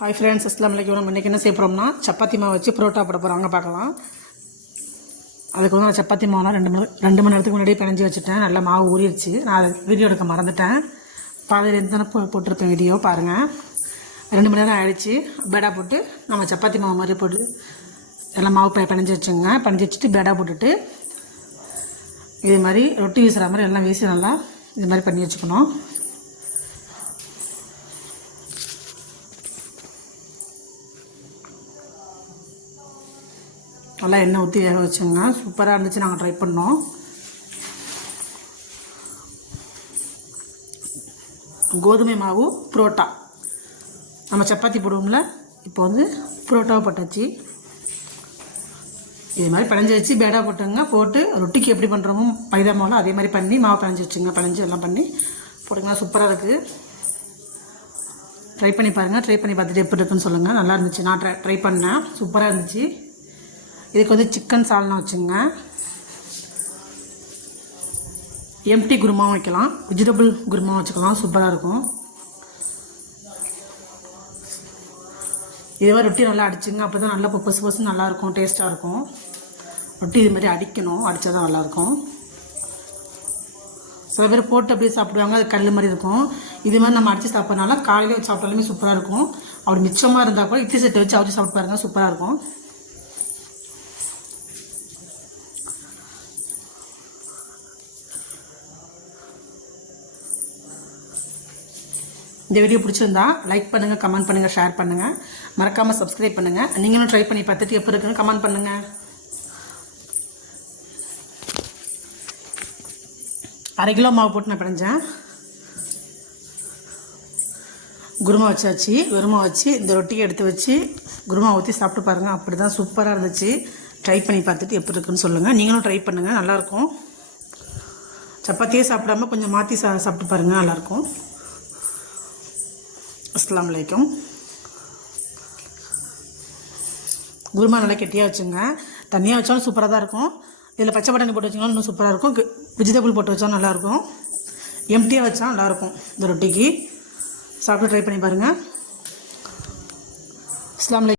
Hi friends, அஸ்ஸலாமு அலைக்கும். நம்ம இன்றைக்கி என்ன செய்ய போகிறோம்னா சப்பாத்தி மாவு வச்சு புரோட்டா போட போகிறாங்க பார்க்கலாம். அதுக்கு வந்து நான் சப்பாத்தி மாவுலாம் 2 மணி நேரத்துக்கு முன்னாடியே பிணைஞ்சி வச்சுட்டேன். நல்லா மாவு ஊறிடுச்சு. நான் அதை வீடியோ எடுக்க மறந்துட்டேன். பாதையில் தானே போட்டிருப்பேன் வீடியோ பாருங்கள். 2 மணி நேரம் ஆகிடுச்சு. பேடா போட்டு நம்ம சப்பாத்தி மாவு மாதிரி போட்டு எல்லாம் மாவு பிணைஞ்சி வச்சுங்க. பிணைஞ்சி வச்சுட்டு பேடா போட்டுட்டு இது மாதிரி ரொட்டி வீசுகிற மாதிரி எல்லாம் வீசி நல்லா இது மாதிரி பண்ணி வச்சுக்கணும். நல்லா எண்ணெய் ஊற்றி வேக வச்சுங்க. சூப்பராக இருந்துச்சு. நாங்கள் ட்ரை பண்ணோம். கோதுமை மாவு புரோட்டா நம்ம சப்பாத்தி போடுவோம்ல, இப்போ வந்து புரோட்டாவை போட்டாச்சு. இது மாதிரி பிணைஞ்சி வச்சு பேடா போட்டுங்க. போட்டு ரொட்டிக்கு எப்படி பண்ணுறோமோ மைதா மாவில் அதே மாதிரி பண்ணி மாவு பிணைஞ்சி வச்சுங்க. பிணைஞ்சி எல்லாம் பண்ணி போட்டுங்க. சூப்பராக இருக்குது. ட்ரை பண்ணி பாருங்கள். ட்ரை பண்ணி பார்த்துட்டு எப்படி இருக்குன்னு சொல்லுங்கள். நல்லா இருந்துச்சு. நான் ட்ரை பண்ணேன். சூப்பராக இருந்துச்சு. இதுக்கு வந்து சிக்கன் சால்னா வச்சுங்க. எம்டி குருமாவும் வைக்கலாம், வெஜிடபிள் குருமா வச்சுக்கலாம். சூப்பராக இருக்கும். இது மாதிரி ரொட்டி நல்லா அடிச்சுங்க. அப்போ தான் நல்லா பொசு பொசு நல்லாயிருக்கும், டேஸ்ட்டாக இருக்கும். ரொட்டி இது மாதிரி அடிக்கணும். அடித்தா தான் நல்லாயிருக்கும். சில பேர் போட்டு அப்படியே சாப்பிடுவாங்க, அது கல் மாதிரி இருக்கும். இது மாதிரி நம்ம அடித்து சாப்பிட்றதுனால காலையில் வச்சு சாப்பிட்டாலுமே சூப்பராக இருக்கும். அப்படி மிச்சமாக இருந்தால் கூட இட்லி செட்டை வச்சு அடித்து சாப்பிட்டு பாருங்கள். சூப்பராக இருக்கும். இந்த வீடியோ பிடிச்சிருந்தா லைக் பண்ணுங்கள், கமெண்ட் பண்ணுங்கள், ஷேர் பண்ணுங்கள். மறக்காமல் சப்ஸ்கிரைப் பண்ணுங்கள். நீங்களும் ட்ரை பண்ணி பார்த்துட்டு எப்படி இருக்குன்னு கமெண்ட் பண்ணுங்கள். அரை கிலோ மாவு போட்டு நான் பிணைஞ்சேன். குருமா வச்சாச்சு. குருமா வச்சு இந்த ரொட்டியை எடுத்து வச்சு குருமா ஊற்றி சாப்பிட்டு பாருங்கள். அப்படி தான் சூப்பராக இருந்துச்சு. ட்ரை பண்ணி பார்த்துட்டு எப்படி இருக்குன்னு சொல்லுங்கள். நீங்களும் ட்ரை பண்ணுங்கள். நல்லாயிருக்கும். சப்பாத்தியே சாப்பிடாம கொஞ்சம் மாற்றி சாப்பிட்டு பாருங்கள். நல்லாயிருக்கும். அஸ்ஸலாமு அலைக்கும். குருமா நல்லா கெட்டியாக வச்சுங்க. தண்ணியாக வச்சாலும் சூப்பராக தான் இருக்கும். இதில் பச்சை பட்டாணி போட்டு வச்சிங்கனாலும் இன்னும் சூப்பராக இருக்கும். வெஜிடபிள் போட்டு வச்சாலும் நல்லாயிருக்கும். எம்டியாக வச்சா நல்லாயிருக்கும். இந்த ரொட்டிக்கு சாப்பிட்டு ட்ரை பண்ணி பாருங்கள். அஸ்ஸலாமு அலைக்கும்.